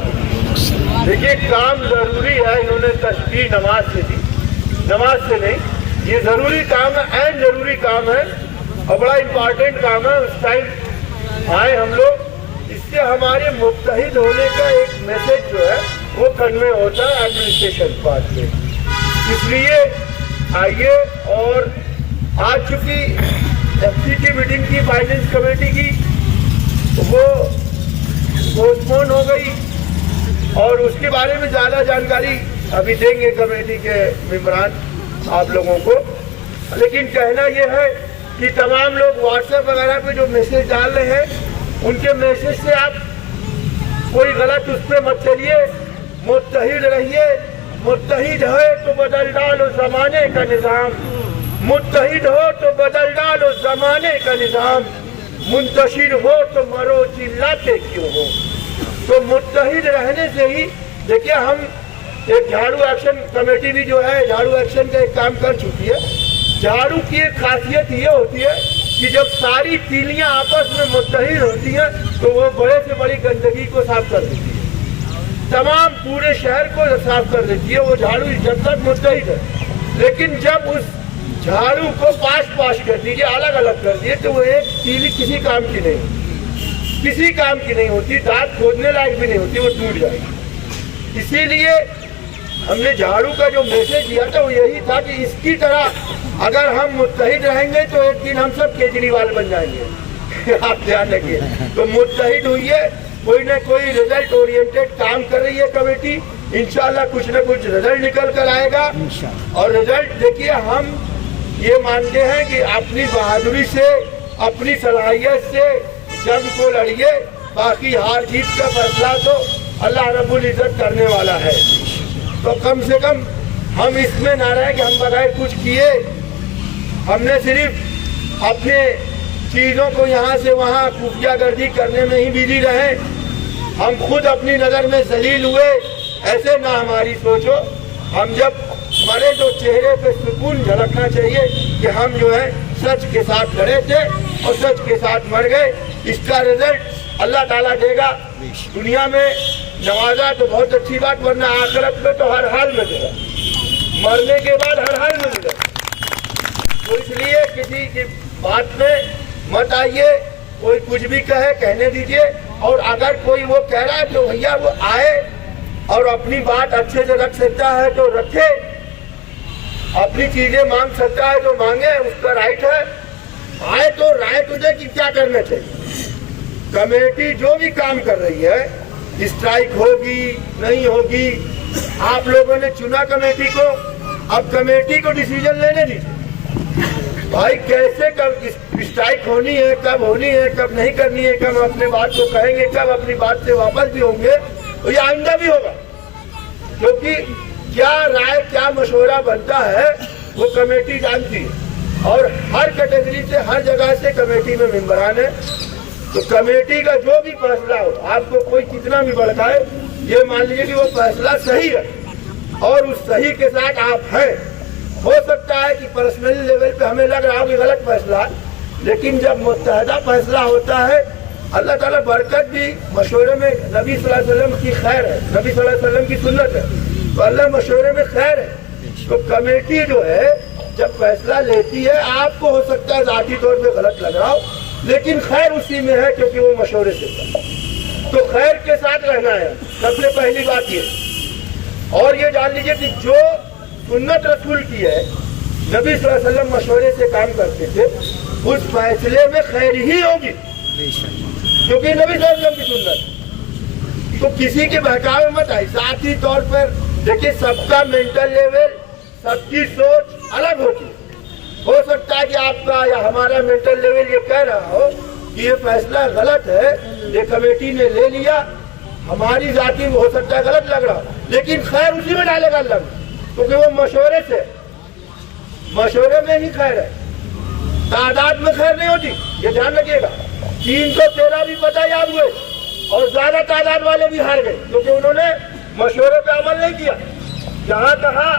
देखिए काम जरूरी है, इन्होंने तशबीह नमाज से दी, नमाज से नहीं, ये जरूरी काम है, ऐन जरूरी काम है और बड़ा इम्पोर्टेंट काम है। उस टाइम आए हम लोग, इससे हमारे मुत्तहिद होने का एक मैसेज जो है वो कन्वे होता है एडमिनिस्ट्रेशन पार्ट से। इसलिए आइए, और आज चूंकि एफसी की मीटिंग की फाइनेंस कमेटी की वो पोस्टपोन हो गई और उसके बारे में ज़्यादा जानकारी अभी देंगे कमेटी के मेंबरान आप लोगों को। लेकिन कहना यह है कि तमाम लोग व्हाट्सएप वगैरह पे जो मैसेज डाल रहे हैं उनके मैसेज से आप कोई गलत उस पर मत चलिए, मुत्तहिद रहिए। मुत्तहिद है तो बदल डालो ज़माने का निज़ाम, मुत्तहिद हो तो बदल डालो ज़माने का निज़ाम, मुंतशिर हो तो मरो चिल्लाते क्यों हो। तो मुत्तहिद रहने से ही, देखिए हम एक झाड़ू एक्शन कमेटी भी जो है झाड़ू एक्शन का एक काम कर चुकी है। झाड़ू की एक खासियत ये होती है कि जब सारी तीलियां आपस में मुत्तहिद होती हैं तो वो बड़े से बड़ी गंदगी को साफ कर देती है, तमाम पूरे शहर को साफ कर देती है वो झाड़ू जब तक मुत्तहिद है। लेकिन जब उस झाड़ू को पाश कर दीजिए, अलग अलग कर दिए, तो वो एक तीली किसी काम की नहीं, किसी काम की नहीं होती, दांत खोदने लायक भी नहीं होती, वो टूट जाएगी। इसीलिए हमने झाड़ू का जो मैसेज दिया था वो यही था कि इसकी तरह अगर हम मुत्तहिद रहेंगे तो एक दिन हम सब केजरीवाल बन जाएंगे। आप ध्यान रखिए। तो मुत्तहिद हुई, कोई ना कोई रिजल्ट ओरिएंटेड काम कर रही है कमेटी, इंशाल्लाह कुछ न कुछ रिजल्ट निकल कर आएगा। और रिजल्ट देखिए, हम ये मानते हैं कि अपनी बहादुरी से, अपनी सलाहियत से जंग को लड़िए, बाकी हार जीत का फैसला तो अल्लाह रब्बुल इज्जत करने वाला है। तो कम से कम हम इसमें ना रहे कि हम बगैर कुछ किए हमने सिर्फ अपने चीज़ों को यहाँ से वहाँ खुफिया गर्दी करने में ही बिजी रहे, हम खुद अपनी नज़र में जलील हुए, ऐसे ना हमारी सोचो। हम जब हमारे जो चेहरे पे सुकून झलकना चाहिए कि हम जो है सच के साथ लड़े थे और सच के साथ मर गए, इसका रिजल्ट अल्लाह ताला देगा। दुनिया में नवाजा तो बहुत अच्छी बात, वरना आखिरत में तो हर हाल में देगा, मरने के बाद हर हाल में देगा। तो इसलिए किसी की बात में मत आइए, कोई कुछ भी कहे कहने दीजिए। और अगर कोई वो कह रहा है तो भैया वो आए और अपनी बात अच्छे से रख सकता है तो रखे, अपनी चीजें मांग सकता है तो मांगे, उसका राइट है। आए तो राय तुझे कि क्या करना चाहिए। कमेटी जो भी काम कर रही है, स्ट्राइक होगी नहीं होगी, आप लोगों ने चुना कमेटी को, अब कमेटी को डिसीजन लेने दीजिए भाई, कैसे कब स्ट्राइक होनी है, कब होनी है, कब नहीं करनी है, कब अपने बात को कहेंगे, कब अपनी बात से वापस भी होंगे, तो ये आइंदा भी होगा। क्योंकि क्या राय क्या मशवरा बनता है वो कमेटी जानती है, और हर कैटेगरी से हर जगह से कमेटी में मेंबरान है। तो कमेटी का जो भी फैसला हो, आपको कोई कितना भी भड़काए, ये मान लीजिए कि वो फैसला सही है और उस सही के साथ आप हैं। हो सकता है कि पर्सनल लेवल पे हमें लग रहा हो कि गलत फैसला, लेकिन जब मुत्तहदा फैसला होता है, अल्लाह ताला बरकत भी मशवरे में, नबी सल्लल्लाहु अलैहि वसल्लम की खैर है, नबी सल्लल्लाहु अलैहि वसल्लम की सुन्नत है, तो अल्लाह मशवरे में खैर है। तो कमेटी जो है जब फैसला लेती है, आपको हो सकता है ज़ाती तौर पे गलत लग रहा हो, लेकिन खैर उसी में है क्योंकि वो मशवरे से था। तो खैर के साथ रहना है सबसे पहली बात ये। और ये जान लीजिए कि जो सुन्नत रसूल की है, नबी सल्लल्लाहु अलैहि वसल्लम मशवरे से काम करते थे, उस फैसले में खैर ही होगी क्योंकि नबी सल्लल्लाहु अलैहि वसल्लम की सुन्नत। तो किसी के बहकावे मत आए। ज़ाती तौर पर देखिए, सबका मेंटल लेवल, सबकी सोच अलग होती है। हो सकता है कि आपका या हमारा मेंटल लेवल ये कह रहा हो कि ये फैसला गलत है, ये कमेटी ने ले लिया, हमारी जाति में हो सकता है गलत लग रहा, लेकिन खैर उसी में डालेगा अल्लाह, क्योंकि वो मशवरे से, मशवरे में ही खैर है, तादाद में खैर नहीं होती, ये ध्यान रखिएगा। 313 भी पता याद हुए और ज्यादा तादाद वाले भी हार गए क्योंकि उन्होंने मशवरे पे अमल नहीं किया। जहाँ कहा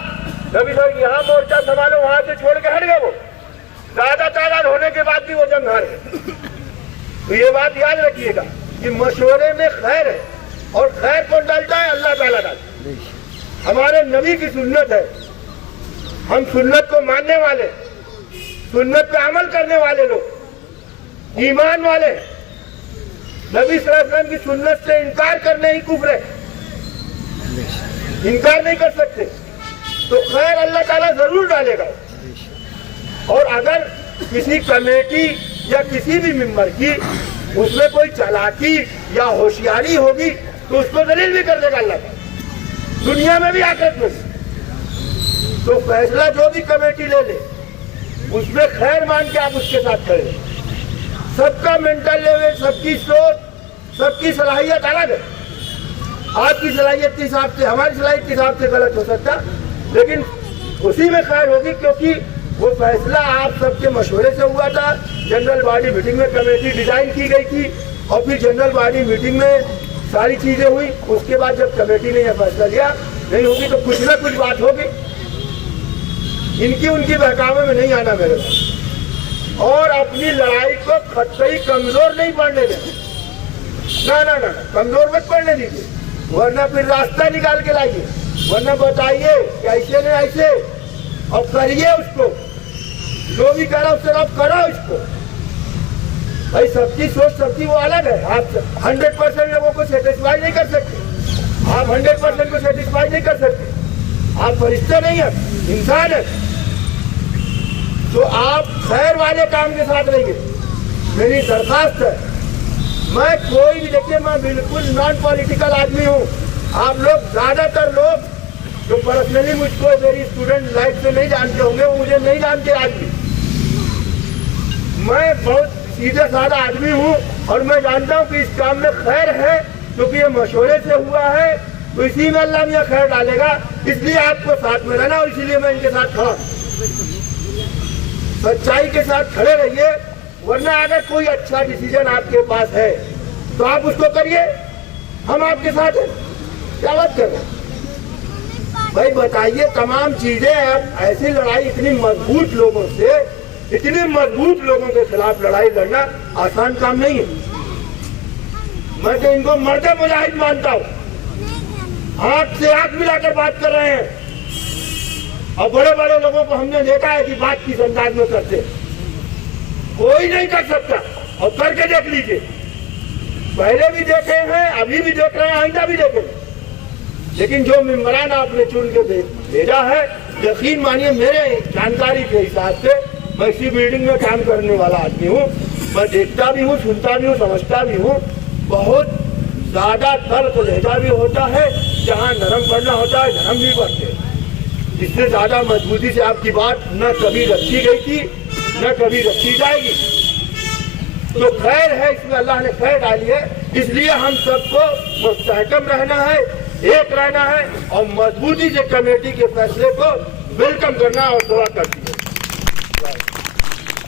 नबी साहब यहाँ मोर्चा संभालो, वहां से छोड़ के हट गए, वो ज्यादा तादाद होने के बाद भी वो जंग हार गए। तो ये बात याद रखिएगा कि मशवरे में खैर है, اور خیر کون ڈالتا ہے؟ اللہ تعالیٰ ڈالتا ہے. ہمارے نبی کی سنت ہے, ہم سنت کو ماننے والے, سنت پہ عمل کرنے والے لوگ, ایمان والے ہیں. نبی صلی اللہ علیہ وسلم کی سنت سے انکار کرنے ہی کفر ہے, انکار نہیں کر سکتے. تو خیر اللہ تعالیٰ ضرور ڈالے گا. اور اگر کسی کمیٹی یا کسی بھی ممبر کی اس میں کوئی چالاکی یا ہوشیاری ہوگی تو اس کو دلیل بھی کر دے گا اللہ تعالیٰ, دنیا میں بھی آخرت میں. تو فیصلہ جو بھی کمیٹی لے لے اس میں خیر مان کے آپ اس کے ساتھ کھڑے. سب کا مینٹل لیول, سب کی سوچ, سب کی صلاحیت الگ ہے. آپ کی صلاحیت کے حساب سے, ہماری صلاحیت کے حساب سے غلط ہو سکتا, لیکن اسی میں خیر ہوگی, کیونکہ وہ فیصلہ آپ سب کے مشورے سے ہوا تھا. جنرل باڈی میٹنگ میں کمیٹی ڈیزائن کی گئی تھی اور پھر جنرل باڈی میٹنگ میں ساری چیزیں ہوئی. اس کے بعد جب کمیٹی نے یہ فیصلہ لیا نہیں ہوگی تو کچھ نہ کچھ بات ہوگی. ان کی بہکاوے میں نہیں آنا میرے پاس, اور اپنی لڑائی کو قطعی کمزور نہیں پڑنے دیں. نہ کمزور مت پڑنے دیجیے, ورنہ پھر راستہ نکال کے لائیے, ورنہ بتائیے کہ ایسے نہیں ایسے, اور کریے اس کو. جو بھی کرا اس سے اب کرو اس کو. بھائی سب کی سوچ سب کی وہ الگ ہے. آپ 100% لوگوں کو سیٹسفائی نہیں کر سکتے, آپ 100% کو سیٹسفائی نہیں کر سکتے. آپ فرشتہ نہیں ہیں, انسان ہیں. تو آپ خیر والے کام کے ساتھ رہیں گے. میری درخواست ہے, میں کوئی بھی, دیکھیے میں بالکل نان پولیٹیکل آدمی ہوں. آپ لوگ زیادہ تر لوگ جو پرسنلی مجھ کو میری اسٹوڈنٹ لائف سے نہیں جانتے ہوں گے وہ مجھے نہیں جانتے آج بھی. میں بہت سیدھا سادہ آدمی ہوں اور میں جانتا ہوں کہ اس کام میں خیر ہے, کیونکہ یہ مشورے سے ہوا ہے تو اسی میں اللہ میاں خیر ڈالے گا. اس لیے آپ کو ساتھ میں رہنا, اور اسی لیے میں ان کے ساتھ کھڑا. سچائی کے ساتھ کھڑے رہیے, ورنہ اگر کوئی اچھا ڈیسیجن آپ کے پاس ہے تو آپ اس کو کریے, ہم آپ کے ساتھ ہیں. کیا بات کر رہے ہیں بھائی؟ بتائیے تمام چیزیں. اب ایسی لڑائی اتنی مضبوط لوگوں سے, اتنی مضبوط لوگوں کے خلاف لڑائی لڑنا آسان کام نہیں ہے. میں تو ان کو مرد مجاہد مانتا ہوں, آنکھ سے آنکھ ملا کر بات کر رہے ہیں. اور بڑے بڑے لوگوں کو ہم نے دیکھا ہے کہ بات کس انداز میں کرتے, کوئی نہیں کر سکتا. اور کر کے دیکھ لیجیے, پہلے بھی دیکھے ہیں, ابھی بھی دیکھ رہے ہیں, آئندہ بھی دیکھیں. لیکن جو ممبران آپ نے چن کے بھیجا ہے, یقین مانیے میرے جانکاری کے حساب سے میں اسی بلڈنگ میں کام کرنے والا آدمی ہوں. میں دیکھتا بھی ہوں, سنتا بھی ہوں, سمجھتا بھی ہوں. بہت زیادہ تلخ لہجہ بھی ہوتا ہے, جہاں نرم پڑنا ہوتا ہے نرم بھی پڑتے ہیں. اس سے زیادہ مضبوطی سے آپ کی بات نہ کبھی رکھی گئی تھی نہ کبھی رکھی جائے گی. تو خیر ہے, اس میں اللہ نے خیر ڈالی ہے. اس لیے ہم سب کو مستحکم رہنا ہے, ایک رہنا ہے, اور مضبوطی سے کمیٹی کے فیصلے کو ویلکم کرنا اور دعا کرتی ہے.